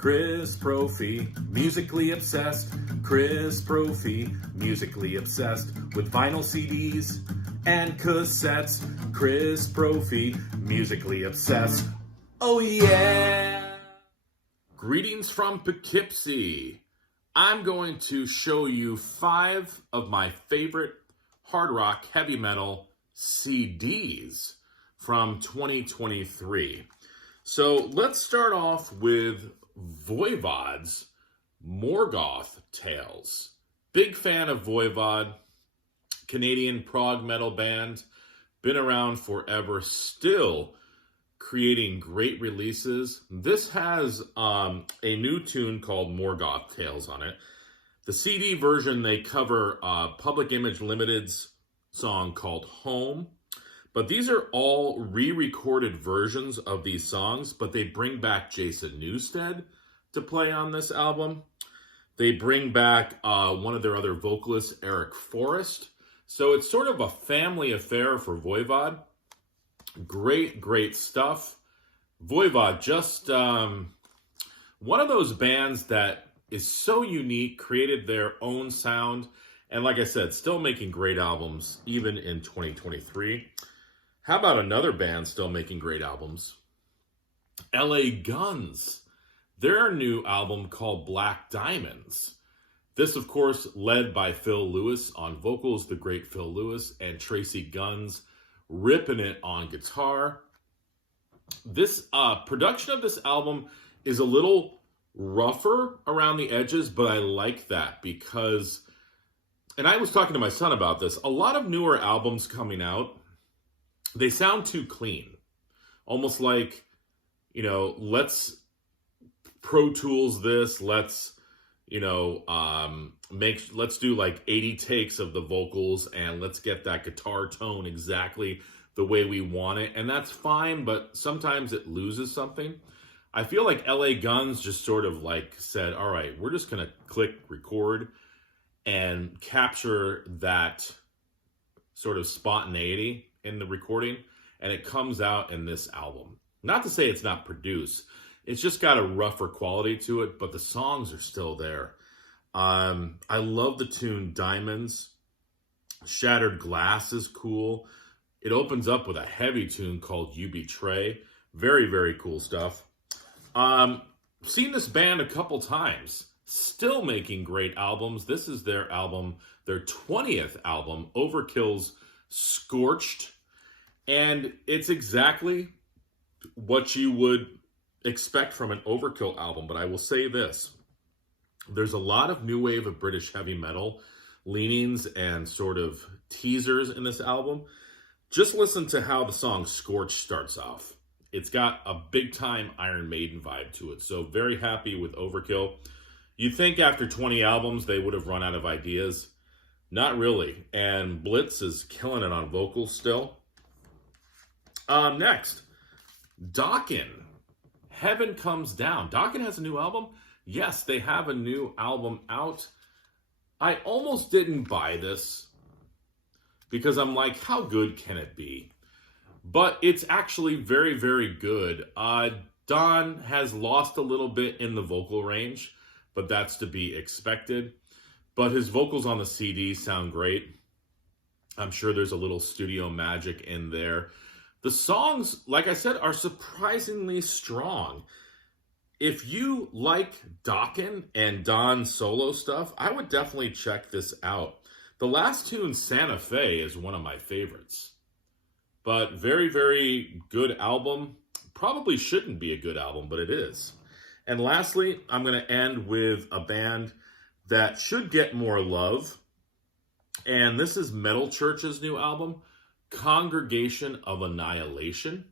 Chris Profi, musically obsessed. Chris Profi, musically obsessed with vinyl CDs and cassettes. Chris Profi, musically obsessed. Oh yeah! Greetings from Poughkeepsie. I'm going to show you 5 of my favorite hard rock heavy metal CDs from 2023. So let's start off with Voivod's Morgoth Tales. Big fan of Voivod, Canadian prog metal band, been around forever, still creating great releases. This has a new tune called Morgoth Tales on it. The CD version, they cover Public Image Limited's song called Home. But these are all re-recorded versions of these songs, but they bring back Jason Newsted to play on this album. They bring back one of their other vocalists, Eric Forrest. So it's sort of a family affair for Voivod. Great, great stuff. Voivod, just one of those bands that is so unique, created their own sound, and like I said, still making great albums, even in 2023. How about another band still making great albums? LA Guns. Their new album called Black Diamonds. This, of course, led by Phil Lewis on vocals, the great Phil Lewis, and Tracy Guns ripping it on guitar. This production of this album is a little rougher around the edges, but I like that because, and I was talking to my son about this, a lot of newer albums coming out, they sound too clean. Almost like, you know, let's Pro Tools this, let's do like 80 takes of the vocals and let's get that guitar tone exactly the way we want it. And that's fine, but sometimes it loses something. I feel like LA Guns just sort of like said, all right, we're just going to click record and capture that sort of spontaneity in the recording, and it comes out in this album. Not to say it's not produced, it's just got a rougher quality to it, but the songs are still there. I love the tune Diamonds. Shattered Glass is cool. It opens up with a heavy tune called You Betray. Very, very cool stuff. Seen this band a couple times. Still making great albums. This is their album, their 20th album, Overkill's Scorched. And it's exactly what you would expect from an Overkill album. But I will say this. There's a lot of new wave of British heavy metal leanings and sort of teasers in this album. Just listen to how the song Scorched starts off. It's got a big time Iron Maiden vibe to it. So very happy with Overkill. You'd think after 20 albums they would have run out of ideas. Not really. And Blitz is killing it on vocals still. Next, Dawan. Heaven Comes Down. Dawan has a new album? Yes, they have a new album out. I almost didn't buy this because I'm like, how good can it be? But it's actually very, very good. Don has lost a little bit in the vocal range, but that's to be expected. But his vocals on the CD sound great. I'm sure there's a little studio magic in there. The songs, like I said, are surprisingly strong. If you like Dawan and Don's solo stuff, I would definitely check this out. The last tune, Santa Fe, is one of my favorites. But very, very good album. Probably shouldn't be a good album, but it is. And lastly, I'm going to end with a band that should get more love. And this is Metal Church's new album, Congregation of Annihilation,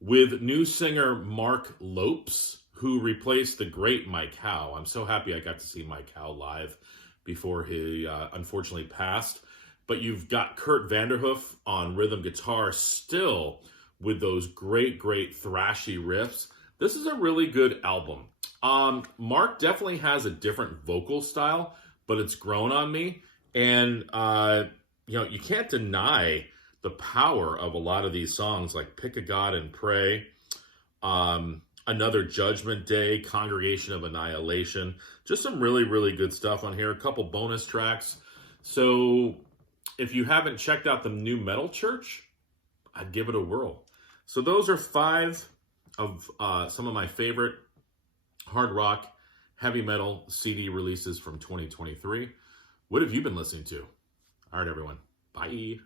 with new singer Mark Lopes, who replaced the great Mike Howe. I'm so happy I got to see Mike Howe live before he unfortunately passed. But you've got Kurt Vanderhoof on rhythm guitar still with those great, great thrashy riffs. This is a really good album. Mark definitely has a different vocal style, but it's grown on me. And, you can't deny the power of a lot of these songs like Pick a God and Pray. Another Judgment Day, Congregation of Annihilation. Just some really, really good stuff on here. A couple bonus tracks. So if you haven't checked out the new Metal Church, I'd give it a whirl. So those are 5 of some of my favorite hard rock, heavy metal CD releases from 2023. What have you been listening to? All right, everyone. Bye.